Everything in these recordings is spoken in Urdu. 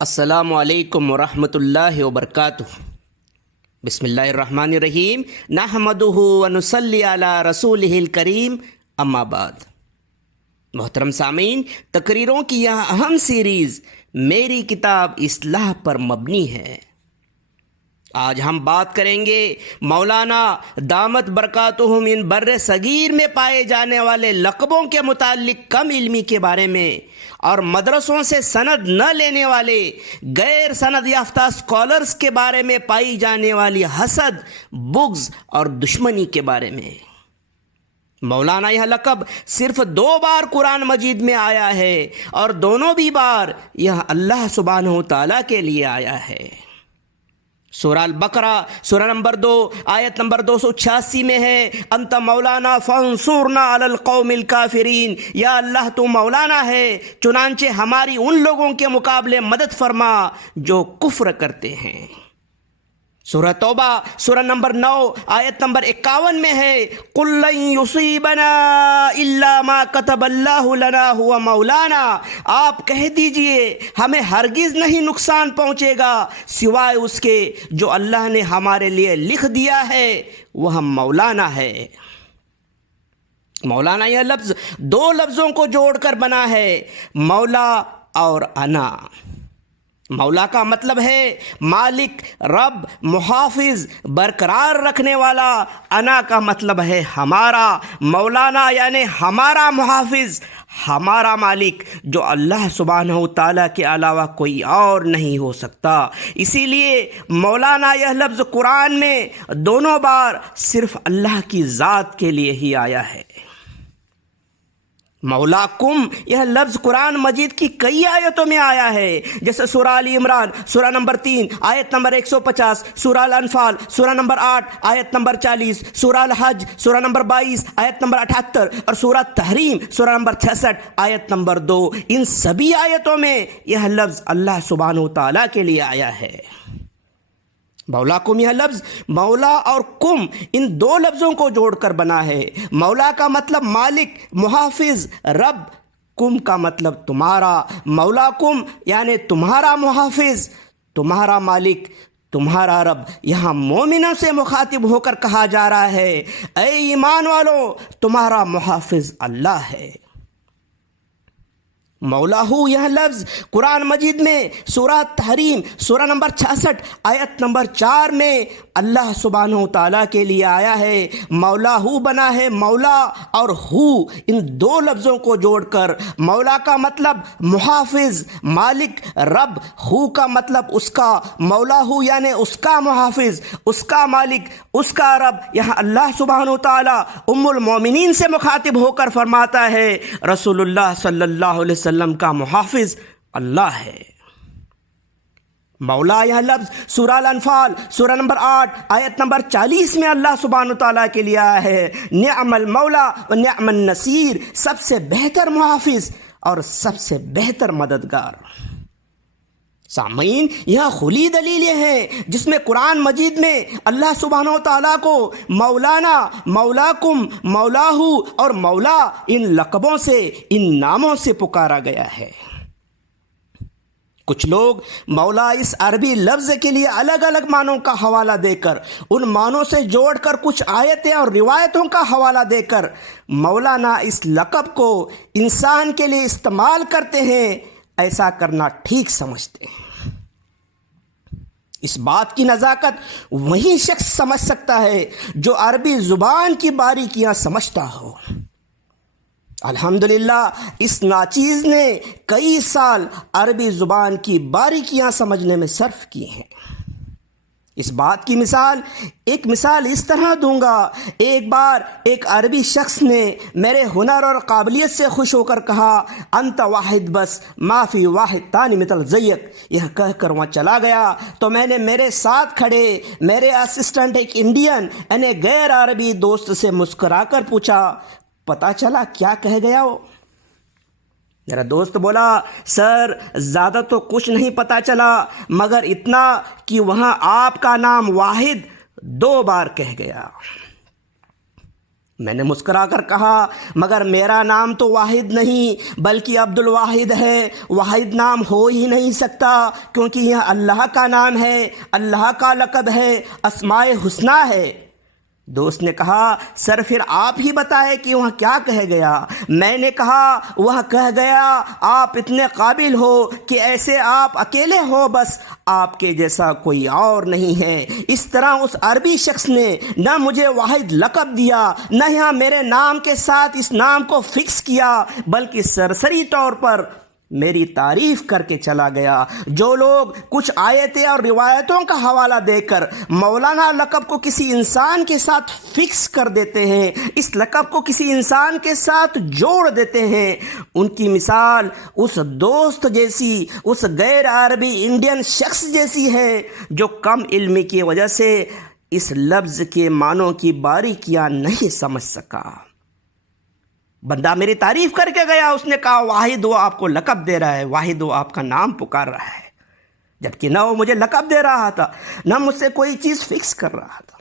السلام علیکم ورحمۃ اللہ وبرکاتہ۔ بسم اللہ الرحمن الرحیم، نحمدہ ونصلی علی رسولہ الکریم، اما بعد۔ محترم سامعین، تقریروں کی یہ اہم سیریز میری کتاب اصلاح پر مبنی ہے۔ آج ہم بات کریں گے مولانا دامت برکاتہم ان بر صغیر میں پائے جانے والے لقبوں کے متعلق کم علمی کے بارے میں، اور مدرسوں سے سند نہ لینے والے غیر سند یافتہ اسکالرز کے بارے میں پائی جانے والی حسد، بغض اور دشمنی کے بارے میں۔ مولانا یہ لقب صرف 2 بار قرآن مجید میں آیا ہے، اور دونوں بھی بار یہ اللہ سبحانہ و تعالیٰ کے لیے آیا ہے۔ سورہ البقرہ سورہ نمبر 2 آیت نمبر 286 میں ہے، انت مولانا فانصرنا علی القوم الکافرین، یا اللہ تو مولانا ہے، چنانچہ ہماری ان لوگوں کے مقابلے مدد فرما جو کفر کرتے ہیں۔ سورہ توبہ سورہ نمبر 9 آیت نمبر 51 میں ہے، قل لن یصیبنا الا ما کتب اللہ لنا هو مولانا، آپ کہہ دیجئے ہمیں ہرگز نہیں نقصان پہنچے گا سوائے اس کے جو اللہ نے ہمارے لیے لکھ دیا ہے، وہ ہم مولانا ہے۔ مولانا یہ لفظ 2 لفظوں کو جوڑ کر بنا ہے، مولا اور انا۔ مولا کا مطلب ہے مالک، رب، محافظ، برقرار رکھنے والا۔ انا کا مطلب ہے ہمارا۔ مولانا یعنی ہمارا محافظ، ہمارا مالک، جو اللہ سبحانہ و تعالیٰ کے علاوہ کوئی اور نہیں ہو سکتا۔ اسی لیے مولانا یہ لفظ قرآن میں دونوں بار صرف اللہ کی ذات کے لیے ہی آیا ہے۔ مولاکم یہ لفظ قرآن مجید کی کئی آیتوں میں آیا ہے، جیسے سورہ آل عمران سورہ نمبر 3 آیت نمبر 150، سورہ الانفال سورہ نمبر 8 آیت نمبر 40، سورہ الحج سورہ نمبر 22 آیت نمبر 78، اور سورہ تحریم سورہ نمبر 66 آیت نمبر 2۔ ان سبھی آیتوں میں یہ لفظ اللہ سبحانہ و تعالیٰ کے لیے آیا ہے۔ مولاکم یہ لفظ مولا اور کم ان 2 لفظوں کو جوڑ کر بنا ہے۔ مولا کا مطلب مالک، محافظ، رب، کم کا مطلب تمہارا۔ مولاکم یعنی تمہارا محافظ، تمہارا مالک، تمہارا رب۔ یہاں مومنوں سے مخاطب ہو کر کہا جا رہا ہے، اے ایمان والو، تمہارا محافظ اللہ ہے۔ مولا یہ لفظ قرآن مجید میں سورہ تحریم سورہ نمبر 66 آیت نمبر 4 میں اللہ سبحانہ و تعالیٰ کے لیے آیا ہے۔ مولا بنا ہے مولا اور ان 2 لفظوں کو جوڑ کر۔ مولا کا مطلب محافظ، مالک، رب، کا مطلب اس کا، مولا یعنی اس کا محافظ، اس کا مالک، اس کا رب۔ یہاں اللہ سبحانہ و تعالیٰ ام المومنین سے مخاطب ہو کر فرماتا ہے، رسول اللہ صلی اللہ علیہ وسلم کا محافظ اللہ ہے۔ مولا یہ لفظ سورہ الانفال سورہ نمبر 8 آیت نمبر 40 میں اللہ سبحانہ تعالیٰ کے لیے آیا ہے، نعم المولا و نعم النصیر، سب سے بہتر محافظ اور سب سے بہتر مددگار۔ سامعین، یہ کھلی دلیل ہے جس میں قرآن مجید میں اللہ سبحانہ و تعالیٰ کو مولانا، مولاکم، مولاہو اور مولا ان لقبوں سے، ان ناموں سے پکارا گیا ہے۔ کچھ لوگ مولا اس عربی لفظ کے لیے الگ الگ معنوں کا حوالہ دے کر، ان معنوں سے جوڑ کر کچھ آیتیں اور روایتوں کا حوالہ دے کر مولانا اس لقب کو انسان کے لیے استعمال کرتے ہیں۔ ایسا کرنا ٹھیک سمجھتے ہیں۔ اس بات کی نزاکت وہی شخص سمجھ سکتا ہے جو عربی زبان کی باریکیاں سمجھتا ہو۔ الحمدللہ اس ناچیز نے کئی سال عربی زبان کی باریکیاں سمجھنے میں صرف کی ہیں۔ اس بات کی ایک مثال اس طرح دوں گا، ایک بار ایک عربی شخص نے میرے ہنر اور قابلیت سے خوش ہو کر کہا، انت واحد بس ما فی واحد تانی مثل زیک، یہ کہہ کر وہاں چلا گیا۔ تو میں نے میرے ساتھ کھڑے میرے اسسٹنٹ ایک انڈین یعنی غیر عربی دوست سے مسکرا کر پوچھا، پتہ چلا کیا کہہ گیا وہ؟ میرا دوست بولا، سر زیادہ تو کچھ نہیں پتہ چلا، مگر اتنا کہ وہاں آپ کا نام واحد 2 بار کہہ گیا۔ میں نے مسکرا کر کہا مگر میرا نام تو واحد نہیں بلکہ عبد الواحد ہے، واحد نام ہو ہی نہیں سکتا کیونکہ یہ اللہ کا نام ہے، اللہ کا لقب ہے، اسماء حسنی ہے۔ دوست نے کہا سر پھر آپ ہی بتائے کہ وہاں کیا کہہ گیا؟ میں نے کہا وہ کہہ گیا آپ اتنے قابل ہو کہ ایسے آپ اکیلے ہو، بس آپ کے جیسا کوئی اور نہیں ہے۔ اس طرح اس عربی شخص نے نہ مجھے واحد لقب دیا، نہ یہاں میرے نام کے ساتھ اس نام کو فکس کیا، بلکہ سرسری طور پر میری تعریف کر کے چلا گیا۔ جو لوگ کچھ آیتیں اور روایتوں کا حوالہ دے کر مولانا لقب کو کسی انسان کے ساتھ فکس کر دیتے ہیں، اس لقب کو کسی انسان کے ساتھ جوڑ دیتے ہیں، ان کی مثال اس دوست جیسی، اس غیر عربی انڈین شخص جیسی ہے جو کم علمی کی وجہ سے اس لفظ کے معنوں کی باریکیاں نہیں سمجھ سکا۔ بندہ میری تعریف کر کے گیا، اس نے کہا واحد وہ آپ کو لقب دے رہا ہے، واحد وہ آپ کا نام پکار رہا ہے، جبکہ نہ وہ مجھے لقب دے رہا تھا، نہ مجھ سے کوئی چیز فکس کر رہا تھا۔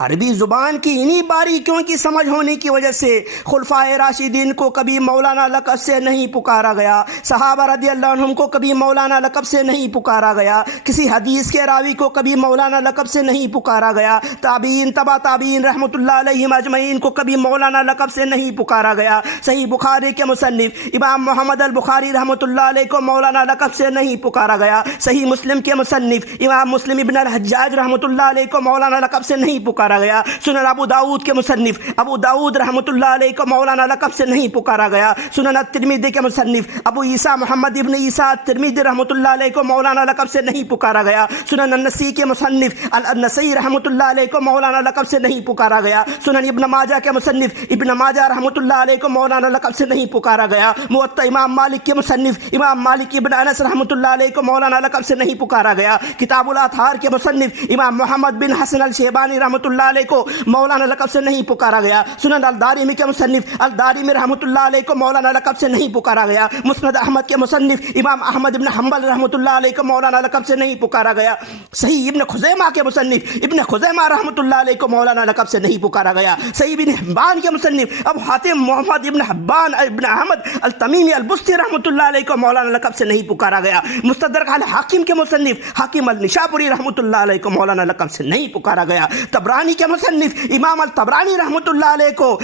عربی زبان کی انہی باریکیوں کی سمجھ ہونے کی وجہ سے خلفائے راشدین کو کبھی مولانا لقب سے نہیں پکارا گیا، صحابہ رضی اللہ عنہم کو کبھی مولانا لقب سے نہیں پکارا گیا، کسی حدیث کے راوی کو کبھی مولانا لقب سے نہیں پکارا گیا، تابعین تبع تابعین رحمۃ اللہ علیہم اجمعین کو کبھی مولانا لقب سے نہیں پکارا گیا۔ صحیح بخاری کے مصنف امام محمد البخاری رحمۃ اللہ علیہ کو مولانا لقب سے نہیں پکارا گیا، صحیح مسلم کے مصنف امام مسلم ابن الحجاج رحمۃ اللہ علیہ کو مولانا لقب سے نہیں پکارا گیا، سنن ابو داؤد کے مصنف ابو داؤد رحمۃ اللہ علیہ کو مولانا لقب سے نہیں پکارا گیا، سنن الترمذی کے مصنف ابو عیسیٰ محمد ابن عیسیٰ الترمذی رحمۃ اللہ علیہ کو مولانا لقب سے نہیں پکارا گیا، سنن النسائی کے مصنف النسائی رحمۃ اللہ علیہ کو مولانا لقب سے نہیں پکارا گیا، سنن ابن ماجہ کے مصنف ابن ماجہ رحمۃ اللہ علیہ کو مولانا لقب سے نہیں پکارا گیا، موطا امام مالک کے مصنف امام مالک ابن انس رحمۃ اللہ علیہ کو مولانا لقب سے نہیں پکارا گیا، کتاب الاطہار کے مصنف امام محمد بن حسن الشیبانی رحمۃ اللہ علیہ کو مولانا لقب سے نہیں پکارا گیا، سنن الدارمی کے مصنف الدارمی رحمۃ اللہ علیہ کو مولانا لقب سے نہیں پکارا گیا، مسند احمد کے مصنف امام احمد بن حنبل رحمۃ اللہ علیہ کو مولانا لقب سے نہیں پکارا گیا، صحیح ابن خزیمہ کے مصنف ابن خزیمہ رحمۃ اللہ علیہ کو مولانا لقب سے نہیں پکارا گیا، صحیح ابن حبان کے مصنف ابو حاتم محمد ابن حبان ابن احمد التمیمی البستی رحمۃ اللہ علیہ کو مولانا لقب سے نہیں پکارا گیا، مستدرک الحاکم کے مصنف حاکم النشاپوری رحمۃ اللہ علیہ کو مولانا لقب سے نہیں پکارا گیا، طبرانی کے مصنف امام الطبرانی رحمۃ اللہ علیہ کو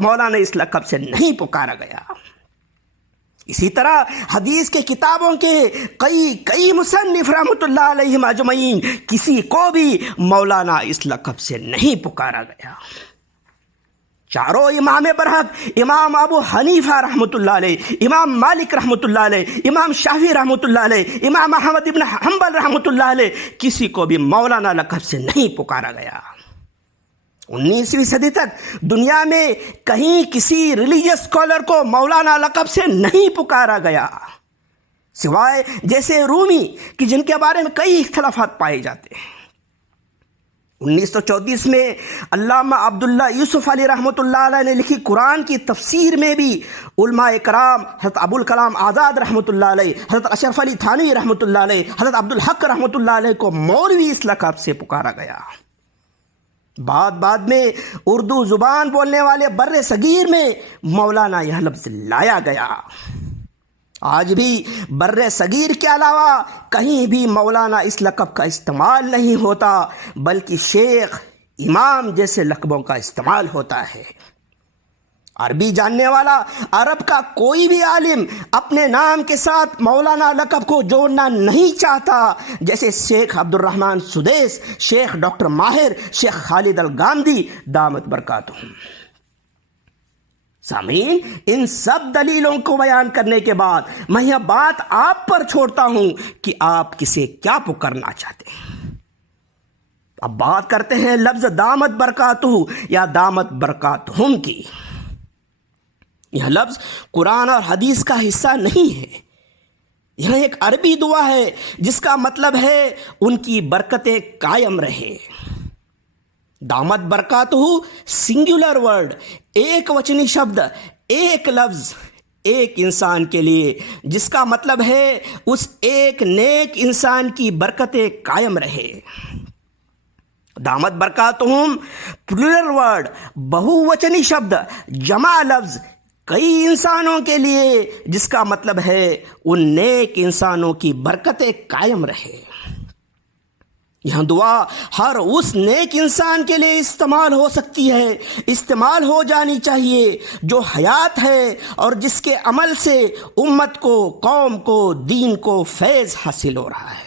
مولانا اس لقب سے نہیں پکارا گیا۔ اسی طرح حدیث کے کتابوں کے کئی مصنف رحمۃ اللہ علیہم اجمعین کسی کو بھی مولانا اس لقب سے نہیں پکارا گیا۔ چاروں امام برحق امام ابو حنیفہ رحمۃ اللہ علیہ، امام مالک رحمۃ اللہ علیہ، امام شافعی رحمۃ اللہ علیہ، امام احمد بن حنبل رحمۃ اللہ علیہ کسی کو بھی مولانا لقب سے نہیں پکارا گیا۔ 19ویں صدی تک دنیا میں کہیں کسی ریلیجس اسکالر کو مولانا لقب سے نہیں پکارا گیا، سوائے جیسے رومی کہ جن کے بارے میں کئی اختلافات پائے جاتے ہیں۔ 1934 میں علامہ عبداللہ یوسف علی رحمۃ اللہ علیہ نے لکھی قرآن کی تفسیر میں بھی علماء کرام حضرت ابو الکلام آزاد رحمۃ اللہ علیہ، حضرت اشرف علی تھانوی رحمۃ اللہ علیہ، حضرت عبدالحق رحمۃ اللہ علیہ کو مولوی اس لقب سے پکارا گیا۔ بعد میں اردو زبان بولنے والے بر صغیر میں مولانا یہ لفظ لایا گیا۔ آج بھی بر صغیر کے علاوہ کہیں بھی مولانا اس لقب کا استعمال نہیں ہوتا، بلکہ شیخ، امام جیسے لقبوں کا استعمال ہوتا ہے۔ عربی جاننے والا عرب کا کوئی بھی عالم اپنے نام کے ساتھ مولانا لقب کو جوڑنا نہیں چاہتا، جیسے شیخ عبد الرحمن سدیس، شیخ ڈاکٹر ماہر، شیخ خالد الگامدی دامت برکاتہم۔ سامعین، ان سب دلیلوں کو بیان کرنے کے بعد میں یہ بات آپ پر چھوڑتا ہوں کہ آپ کسے کیا پکارنا چاہتے ہیں۔ اب بات کرتے ہیں لفظ دامت برکاتہ یا دامت برکاتہم کی۔ یہ لفظ قرآن اور حدیث کا حصہ نہیں ہے، یہ ایک عربی دعا ہے جس کا مطلب ہے ان کی برکتیں قائم رہے۔ دامت برکاتہ سنگولر ورڈ، ایک وچنی شبد، ایک لفظ ایک انسان کے لیے، جس کا مطلب ہے اس ایک نیک انسان کی برکتیں قائم رہے۔ دامت برکاتہم پلورل ورڈ، بہووچنی شبد، جمع لفظ، کئی انسانوں کے لیے، جس کا مطلب ہے ان نیک انسانوں کی برکتیں قائم رہے۔ یہاں دعا ہر اس نیک انسان کے لیے استعمال ہو سکتی ہے، استعمال ہو جانی چاہیے جو حیات ہے اور جس کے عمل سے امت کو، قوم کو، دین کو فیض حاصل ہو رہا ہے۔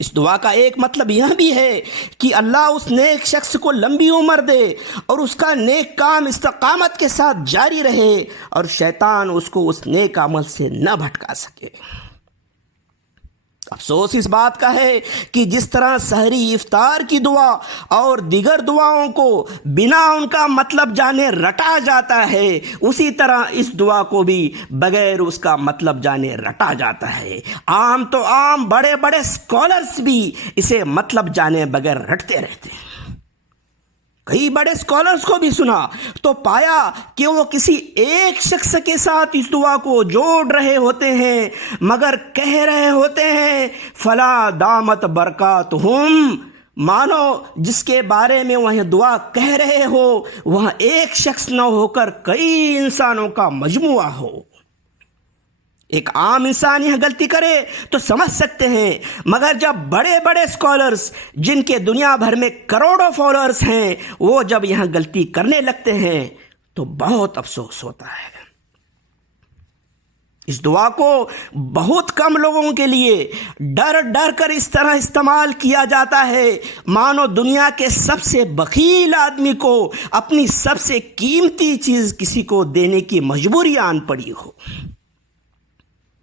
اس دعا کا ایک مطلب یہ بھی ہے کہ اللہ اس نیک شخص کو لمبی عمر دے اور اس کا نیک کام استقامت کے ساتھ جاری رہے اور شیطان اس کو اس نیک عمل سے نہ بھٹکا سکے۔ افسوس اس بات کا ہے کہ جس طرح سحری افطار کی دعا اور دیگر دعاؤں کو بنا ان کا مطلب جانے رٹا جاتا ہے، اسی طرح اس دعا کو بھی بغیر اس کا مطلب جانے رٹا جاتا ہے۔ عام تو عام بڑے بڑے اسکالرس بھی اسے مطلب جانے بغیر رٹتے رہتے ہیں۔ کئی بڑے اسکالرس کو بھی سنا تو پایا کہ وہ کسی ایک شخص کے ساتھ اس دعا کو جوڑ رہے ہوتے ہیں، مگر کہہ رہے ہوتے ہیں فلاں دامت برکاتہم، مانو جس کے بارے میں وہ دعا کہہ رہے ہو وہاں ایک شخص نہ ہو کر کئی انسانوں کا مجموعہ ہو۔ ایک عام انسان یہ غلطی کرے تو سمجھ سکتے ہیں، مگر جب بڑے بڑے اسکالرس جن کے دنیا بھر میں کروڑوں فالوورز ہیں وہ جب یہاں غلطی کرنے لگتے ہیں تو بہت افسوس ہوتا ہے۔ اس دعا کو بہت کم لوگوں کے لیے ڈر ڈر کر اس طرح استعمال کیا جاتا ہے مانو دنیا کے سب سے بخیل آدمی کو اپنی سب سے قیمتی چیز کسی کو دینے کی مجبوری آن پڑی ہو۔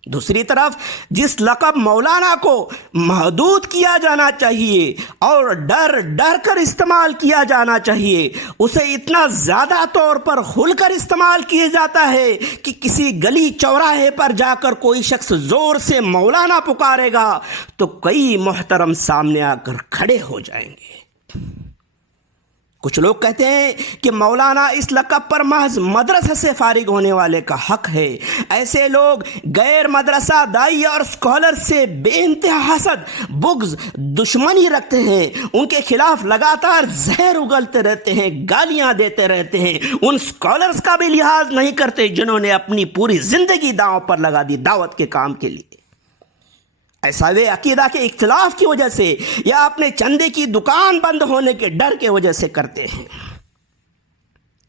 دوسری طرف جس لقب مولانا کو محدود کیا جانا چاہیے اور ڈر ڈر کر استعمال کیا جانا چاہیے، اسے اتنا زیادہ طور پر کھل کر استعمال کیا جاتا ہے کہ کسی گلی چوراہے پر جا کر کوئی شخص زور سے مولانا پکارے گا تو کئی محترم سامنے آ کر کھڑے ہو جائیں گے۔ کچھ لوگ کہتے ہیں کہ مولانا اس لقب پر محض مدرسہ سے فارغ ہونے والے کا حق ہے۔ ایسے لوگ غیر مدرسہ دائی اور اسکالر سے بے انتہا حسد، بغض، دشمنی رکھتے ہیں، ان کے خلاف لگاتار زہر اگلتے رہتے ہیں، گالیاں دیتے رہتے ہیں، ان اسکالرز کا بھی لحاظ نہیں کرتے جنہوں نے اپنی پوری زندگی داؤں پر لگا دی دعوت کے کام کے لیے۔ ایسا وہ عقیدہ کے اختلاف کی وجہ سے یا اپنے چندے کی دکان بند ہونے کے ڈر کی وجہ سے کرتے ہیں۔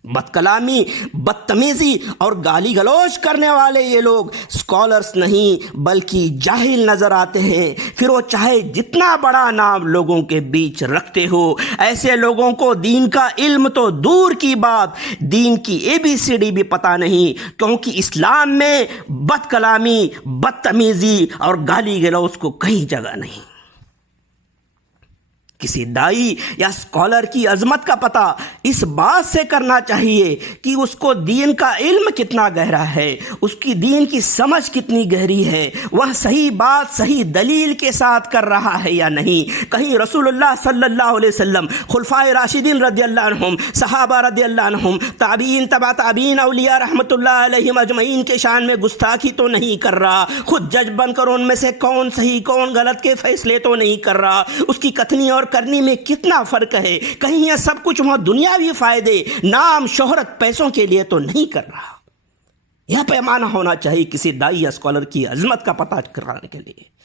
بد کلامی، بدتمیزی اور گالی گلوچ کرنے والے یہ لوگ اسکالرس نہیں بلکہ جاہل نظر آتے ہیں، پھر وہ چاہے جتنا بڑا نام لوگوں کے بیچ رکھتے ہو۔ ایسے لوگوں کو دین کا علم تو دور کی بات، دین کی ABCD بھی پتہ نہیں، کیونکہ اسلام میں بد کلامی، بدتمیزی اور گالی گلوچ کو کہیں جگہ نہیں۔ کسی دائی یا اسکالر کی عظمت کا پتہ اس بات سے کرنا چاہیے کہ اس کو دین کا علم کتنا گہرا ہے، اس کی دین کی سمجھ کتنی گہری ہے، وہ صحیح بات صحیح دلیل کے ساتھ کر رہا ہے یا نہیں۔ کہیں رسول اللہ صلی اللہ علیہ وسلم، خلفائے راشدین رضی اللہ عنہم، صحابہ رضی اللہ عنہم، تابعین، تبع تابعین، اولیاء رحمۃ اللہ علیہم اجمعین کے شان میں گستاخی تو نہیں کر رہا، خود جج بن کر ان میں سے کون صحیح کون غلط کے فیصلے تو نہیں کر رہا، اس کی کتنی اور کرنی میں کتنا فرق ہے، کہیں یہ سب کچھ وہاں دنیاوی فائدے، نام، شہرت، پیسوں کے لیے تو نہیں کر رہا۔ یہ پیمانہ ہونا چاہیے کسی دائی یا اسکالر کی عظمت کا پتہ کرانے کے لیے۔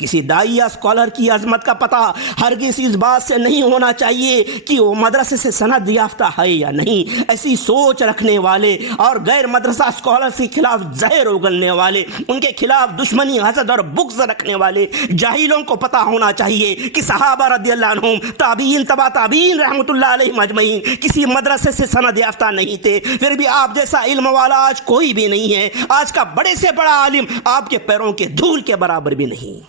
کسی دائی یا اسکالر کی عظمت کا پتہ ہرگز اس بات سے نہیں ہونا چاہیے کہ وہ مدرسے سے سند یافتہ ہے یا نہیں۔ ایسی سوچ رکھنے والے اور غیر مدرسہ اسکالر کے خلاف زہر اگلنے والے، ان کے خلاف دشمنی، حسد اور بغض رکھنے والے جاہلوں کو پتہ ہونا چاہیے کہ صحابہ رضی اللہ عنہم، تابعین، تبع تابعین رحمۃ اللہ علیہم اجمعین کسی مدرسے سے سند یافتہ نہیں تھے، پھر بھی آپ جیسا علم والا آج کوئی بھی نہیں ہے۔ آج کا بڑے سے بڑا عالم آپ کے پیروں کے دھول کے برابر بھی نہیں۔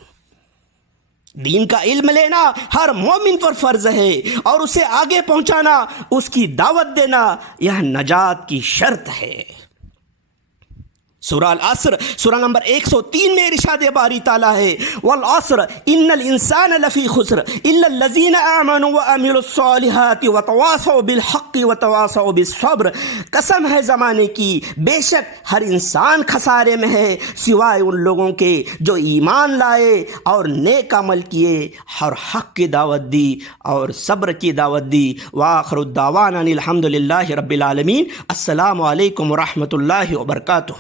دین کا علم لینا ہر مومن پر فرض ہے اور اسے آگے پہنچانا، اس کی دعوت دینا یہ نجات کی شرط ہے۔ سورہ العصر سورہ نمبر 103 میں ارشاد باری تعالیٰ ہے والعصر ان الانسان لفی خسر الا الذین آمنوا وعملوا الصالحات وتواصوا بالحق وتواصوا بالصبر، قسم ہے زمانے کی بے شک ہر انسان خسارے میں ہے سوائے ان لوگوں کے جو ایمان لائے اور نیک عمل کیے اور حق کی دعوت دی اور صبر کی دعوت دی۔ وآخر الدعوانا الحمد للہ رب العالمین۔ السلام علیکم ورحمۃ اللہ وبرکاتہ۔